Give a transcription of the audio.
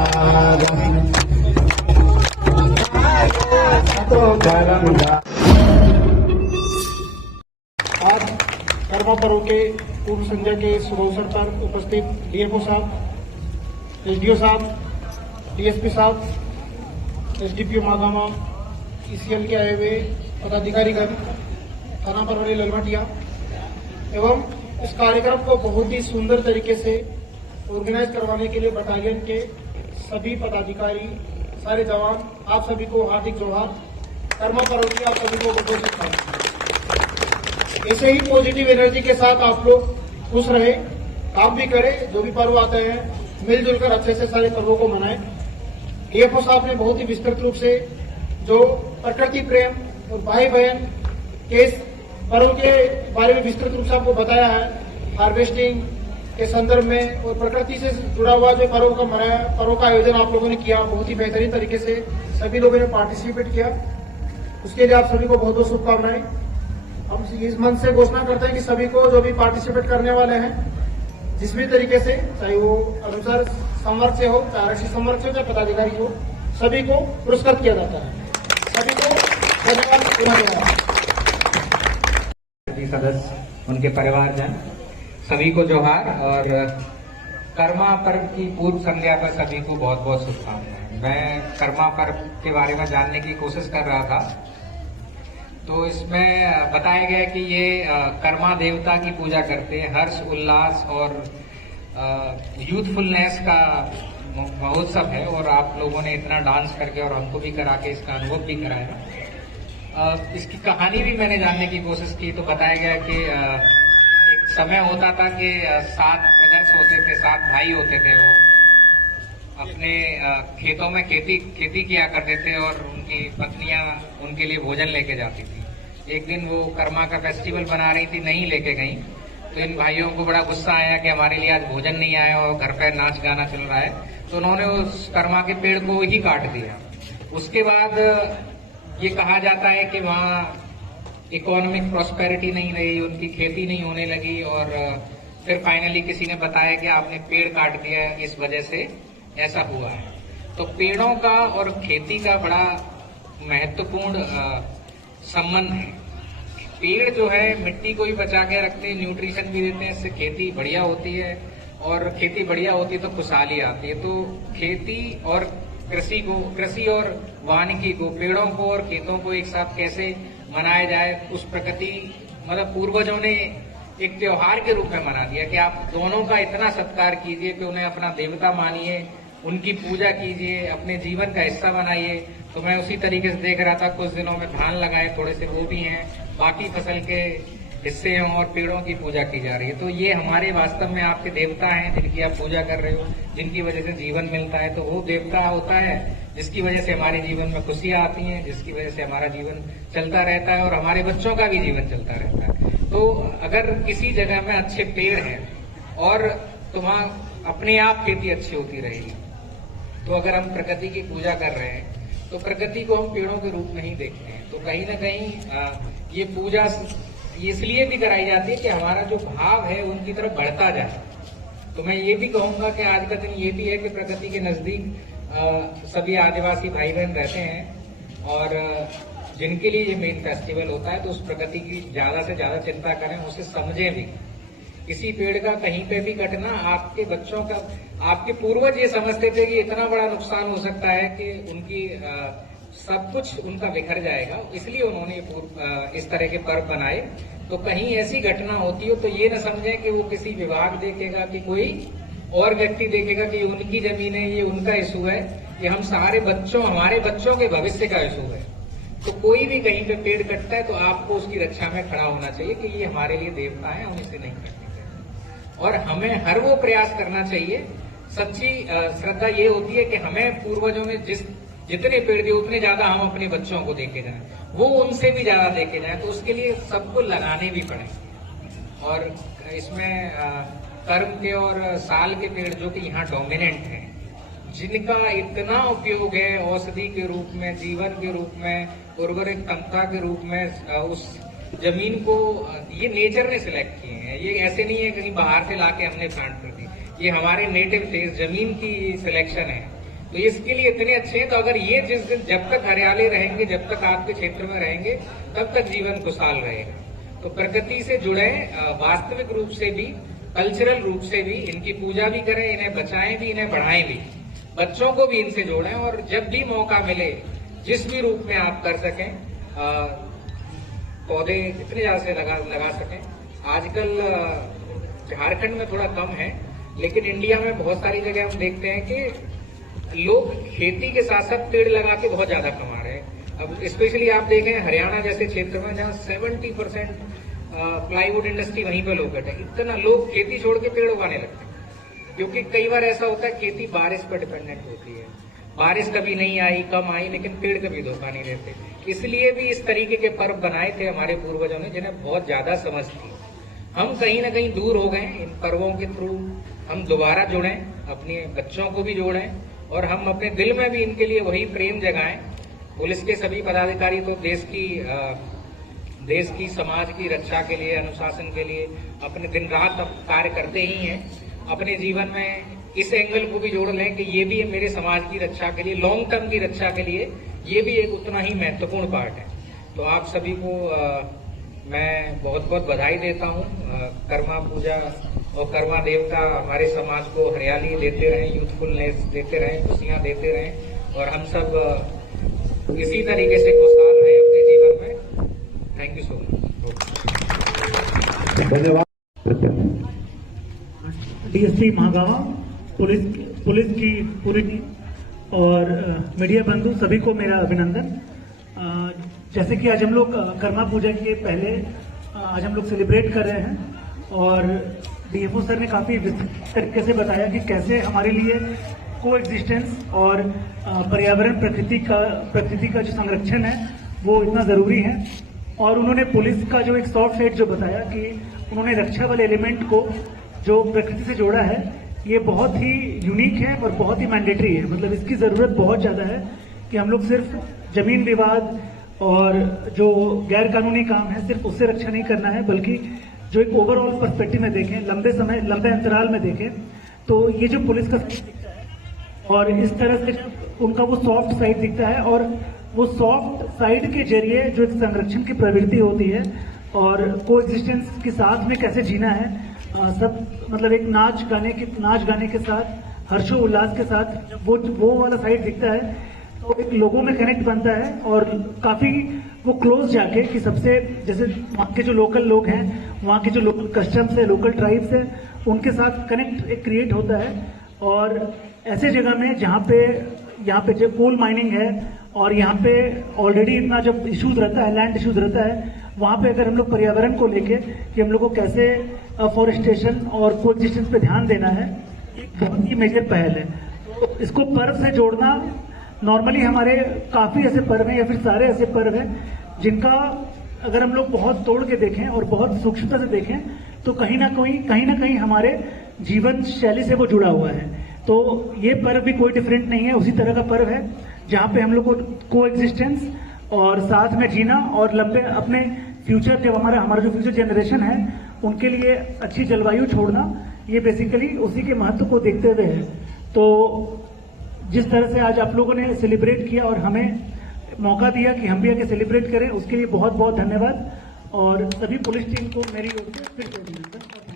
आज कर्मा पर्व के पूर्व संध्या के शुभ अवसर पर उपस्थित डीएफओ साहब, एसडीओ साहब, डीएसपी साहब, एसडीपीओ मागामा, ईसीएल के आए हुए पदाधिकारीगण, थाना प्रभारी ललमटिया एवं इस कार्यक्रम को बहुत ही सुंदर तरीके से ऑर्गेनाइज करवाने के लिए बटालियन के सभी पदाधिकारी, सारे जवान, आप सभी को हार्दिक जोहार। कर्मा पर्व की आप सभी को बहुत शुभकामनाएं। ऐसे ही पॉजिटिव एनर्जी के साथ आप लोग खुश रहे, काम भी करें, जो भी पर्व आते हैं मिलजुल कर अच्छे से सारे पर्वों को मनाएं। डीएफओ साहब ने बहुत ही विस्तृत रूप से जो प्रकृति प्रेम और भाई बहन के इस पर्व के बारे में विस्तृत रूप से आपको बताया है। हार्वेस्टिंग के संदर्भ में और प्रकृति से जुड़ा हुआ जो पर्व का आयोजन आप लोगों ने किया, बहुत ही बेहतरीन तरीके से सभी लोगों ने पार्टिसिपेट किया, उसके लिए आप सभी को बहुत बहुत शुभकामनाएं। हम इस मंच से घोषणा करते हैं कि सभी को जो भी पार्टिसिपेट करने वाले हैं, जिस भी तरीके से, चाहे वो अनुसार संवर्ग से हो, चाहे आरक्षी संवर्ग से हो, चाहे पदाधिकारी हो, सभी को पुरस्कृत किया जाता है। सभी को धन्यवाद। सदस्य, उनके परिवारजन, सभी को जोहार और कर्मा पर्व की पूर्व संध्या पर सभी को बहुत बहुत शुभकामनाएं। मैं कर्मा पर्व के बारे में जानने की कोशिश कर रहा था, तो इसमें बताया गया कि ये कर्मा देवता की पूजा करते हैं। हर्ष उल्लास और यूथफुलनेस का महोत्सव है और आप लोगों ने इतना डांस करके और हमको भी करा के इसका अनुभव भी कराया। इसकी कहानी भी मैंने जानने की कोशिश की, तो बताया गया कि एक समय होता था कि 7 ब्रदर्स होते थे, 7 भाई होते थे। वो अपने खेतों में खेती किया करते थे और उनकी पत्नियां उनके लिए भोजन लेके जाती थी। एक दिन वो कर्मा का फेस्टिवल बना रही थी, नहीं लेके गई, तो इन भाइयों को बड़ा गुस्सा आया कि हमारे लिए आज भोजन नहीं आया और घर पे नाच गाना चल रहा है, तो उन्होंने उस कर्मा के पेड़ को ही काट दिया। उसके बाद ये कहा जाता है कि वहाँ इकोनॉमिक प्रॉस्पेरिटी नहीं रही, उनकी खेती नहीं होने लगी और फिर फाइनली किसी ने बताया कि आपने पेड़ काट दिया, इस वजह से ऐसा हुआ है। तो पेड़ों का और खेती का बड़ा महत्वपूर्ण संबंध है। पेड़ जो है मिट्टी को भी बचा के रखते हैं, न्यूट्रिशन भी देते हैं, इससे खेती बढ़िया होती है और खेती बढ़िया होती है तो खुशहाली आती है। तो खेती और कृषि और वानिकी को, पेड़ों को और खेतों को एक साथ कैसे मनाया जाए, उस प्रकृति मतलब पूर्वजों ने एक त्योहार के रूप में मना दिया कि आप दोनों का इतना सत्कार कीजिए कि उन्हें अपना देवता मानिए, उनकी पूजा कीजिए, अपने जीवन का हिस्सा बनाइए। तो मैं उसी तरीके से देख रहा था, कुछ दिनों में धान लगाए, थोड़े से वो भी हैं, बाकी फसल के हिस्से हैं और पेड़ों की पूजा की जा रही है। तो ये हमारे वास्तव में आपके देवता हैं जिनकी आप पूजा कर रहे हो, जिनकी वजह से जीवन मिलता है। तो वो देवता होता है जिसकी वजह से हमारे जीवन में खुशियां आती हैं, जिसकी वजह से हमारा जीवन चलता रहता है और हमारे बच्चों का भी जीवन चलता रहता है। तो अगर किसी जगह में अच्छे पेड़ हैं और वहां अपने आप खेती अच्छी होती रहेगी। तो अगर हम प्रकृति की पूजा कर रहे हैं तो प्रकृति को हम पेड़ों के रूप में ही देखते हैं। तो कहीं ना कहीं ये पूजा इसलिए भी कराई जाती है कि हमारा जो भाव है उनकी तरफ बढ़ता जाए। तो मैं ये भी कहूंगा कि आज का दिन ये भी है कि प्रकृति के नजदीक सभी आदिवासी भाई बहन रहते हैं और जिनके लिए ये मेन फेस्टिवल होता है, तो उस प्रकृति की ज्यादा से ज्यादा चिंता करें, उसे समझें भी। किसी पेड़ का कहीं पे भी कटना आपके बच्चों का, आपके पूर्वज ये समझते थे कि इतना बड़ा नुकसान हो सकता है कि उनकी सब कुछ उनका बिखर जाएगा, इसलिए उन्होंने इस तरह के पर्व बनाए। तो कहीं ऐसी घटना होती हो तो ये न समझें कि वो किसी विभाग देखेगा कि कोई और व्यक्ति देखेगा कि उनकी जमीन है, ये उनका इशू है, ये हम सारे बच्चों, हमारे बच्चों के भविष्य का इशू है। तो कोई भी कहीं पे पेड़ कटता है तो आपको उसकी रक्षा में खड़ा होना चाहिए कि ये हमारे लिए देवता है, हम इसे नहीं कटने चाहिए। और हमें हर वो प्रयास करना चाहिए। सच्ची श्रद्धा ये होती है कि हमें पूर्वजों में जितने पेड़ दिए उतने ज्यादा हम अपने बच्चों को देके जाएं, वो उनसे भी ज्यादा देके जाएं। तो उसके लिए सबको लगाने भी पड़ेंगे। और इसमें कर्म के और साल के पेड़ जो कि यहाँ डोमिनेंट हैं, जिनका इतना उपयोग है औषधि के रूप में, जीवन के रूप में, उर्वरक क्षमता के रूप में, उस जमीन को ये नेचर ने सिलेक्ट किए हैं। ये ऐसे नहीं है कहीं बाहर से लाके हमने प्लांट कर दी, ये हमारे नेटिव थे, जमीन की सिलेक्शन है तो इसके लिए इतने अच्छे हैं। तो अगर ये जिस दिन जब तक हरियाली रहेंगे, जब तक आपके क्षेत्र में रहेंगे, तब तक जीवन खुशहाल रहेगा। तो प्रकृति से जुड़े, वास्तविक रूप से भी, कल्चरल रूप से भी, इनकी पूजा भी करें, इन्हें बचाएं भी, इन्हें बढ़ाएं भी, बच्चों को भी इनसे जोड़ें। और जब भी मौका मिले, जिस भी रूप में आप कर सकें, पौधे इतने ज्यादा से लगा सकें। आजकल झारखंड में थोड़ा कम है, लेकिन इंडिया में बहुत सारी जगह हम देखते हैं कि लोग खेती के साथ साथ पेड़ लगा के बहुत ज्यादा कमा रहे हैं। अब स्पेशली आप देखें हरियाणा जैसे क्षेत्र में, जहां 70% प्लाईवुड इंडस्ट्री वहीं पे लोकेट है, इतना लोग खेती छोड़ के पेड़ उगाने लगते हैं। क्योंकि कई बार ऐसा होता है, खेती बारिश पर डिपेंडेंट होती है, बारिश कभी नहीं आई, कम आई, लेकिन पेड़ कभी धोखा नहीं देते। इसलिए भी इस तरीके के पर्व बनाए थे हमारे पूर्वजों ने, जिन्हें बहुत ज्यादा समझ थी। हम कहीं ना कहीं दूर हो गए इन पर्वों के थ्रू। हम दोबारा जुड़ें, अपने बच्चों को भी जोड़ें, और हम अपने दिल में भी इनके लिए वही प्रेम जगाएं। पुलिस के सभी पदाधिकारी तो देश की समाज की रक्षा के लिए, अनुशासन के लिए अपने दिन रात कार्य करते ही हैं। अपने जीवन में इस एंगल को भी जोड़ लें कि ये भी मेरे समाज की रक्षा के लिए, लॉन्ग टर्म की रक्षा के लिए ये भी एक उतना ही महत्वपूर्ण पार्ट है। तो आप सभी को मैं बहुत बहुत बधाई देता हूँ। कर्मा पूजा और कर्मा देवता हमारे समाज को हरियाली देते रहें, यूथफुलनेस देते रहें, खुशियां देते रहें, और हम सब इसी तरीके से खुशहाल रहें अपने जीवन में। Thank you so much. धन्यवाद। डीएसपी महागांव, पुलिस की पूरी और मीडिया बंधु सभी को मेरा अभिनंदन। जैसे कि आज हम लोग कर्मा पूजा के पहले आज हम लोग सेलिब्रेट कर रहे हैं, और डीएफओ सर ने काफी विस्तृत तरीके से बताया कि कैसे हमारे लिए को एग्जिस्टेंस और पर्यावरण प्रकृति का जो संरक्षण है वो इतना जरूरी है। और उन्होंने पुलिस का जो एक सॉफ्ट साइड जो बताया कि उन्होंने रक्षा वाले एलिमेंट को जो प्रकृति से जोड़ा है, ये बहुत ही यूनिक है और बहुत ही मैंडेटरी है। मतलब इसकी जरूरत बहुत ज्यादा है कि हम लोग सिर्फ जमीन विवाद और जो गैर कानूनी काम है सिर्फ उससे रक्षा नहीं करना है, बल्कि जो एक ओवरऑल पर्सपेक्टिव में देखें, लंबे अंतराल में देखें, तो ये जो पुलिस का दिखता है और इस तरह से उनका वो सॉफ्ट साइड दिखता है, और वो सॉफ्ट साइड के जरिए जो एक संरक्षण की प्रवृत्ति होती है और को एग्जिस्टेंस के साथ में कैसे जीना है, सब मतलब एक नाच गाने के साथ हर्षो उल्लास के साथ वो वाला साइड दिखता है, तो एक लोगों में कनेक्ट बनता है। और काफी वो क्लोज जाके कि सबसे, जैसे वहाँ के जो लोकल लोग हैं, वहाँ के जो लोकल कस्टम्स है, लोकल ट्राइब्स है, उनके साथ कनेक्ट एक क्रिएट होता है। और ऐसे जगह में जहाँ पे जो कोल माइनिंग है और यहाँ पे ऑलरेडी इतना जब इश्यूज रहता है, लैंड इश्यूज रहता है, वहाँ पे अगर हम लोग पर्यावरण को लेके कि हम लोग को कैसे फॉरेस्टेशन और कोएग्जिस्टेंस पे ध्यान देना है, एक बहुत ही मेजर पहल है। तो इसको पर्व से जोड़ना, नॉर्मली हमारे काफी ऐसे पर्व हैं या फिर सारे ऐसे पर्व हैं जिनका अगर हम लोग बहुत तोड़ के देखें और बहुत सूक्ष्मता से देखें तो कहीं ना कहीं हमारे जीवन शैली से वो जुड़ा हुआ है। तो ये पर्व भी कोई डिफरेंट नहीं है, उसी तरह का पर्व है जहाँ पे हम लोग को कोएग्जिस्टेंस और साथ में जीना और लंबे अपने फ्यूचर, जब हमारा जो फ्यूचर जनरेशन है उनके लिए अच्छी जलवायु छोड़ना, ये बेसिकली उसी के महत्व को देखते हुए है। तो जिस तरह से आज आप लोगों ने सेलिब्रेट किया और हमें मौका दिया कि हम भी आके सेलिब्रेट करें, उसके लिए बहुत बहुत धन्यवाद। और सभी पुलिस टीम को मेरी ओर से फिर से धन्यवाद।